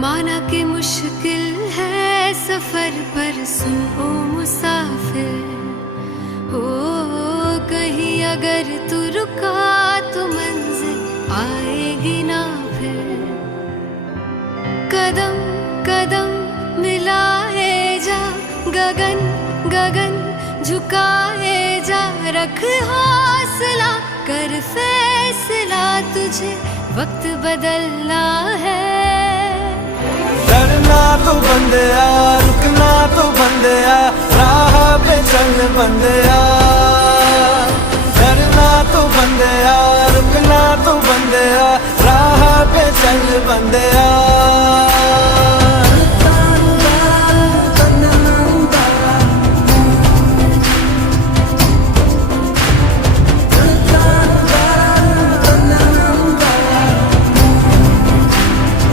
माना कि मुश्किल है सफर पर सुन ओ मुसाफिर, हो कहीं अगर तू रुका तो मंजिल आएगी ना फिर। कदम कदम मिलाए जा, गगन गगन झुकाए जा, रख हौसला कर फैसला, तुझे वक्त बदलना है। डरना तो बंदिया, रुकना तो बंदिया, राह पे चल बंदिया। डरना तो बंदिया, रुकना तो बंदिया, राह पे चल बंदिया।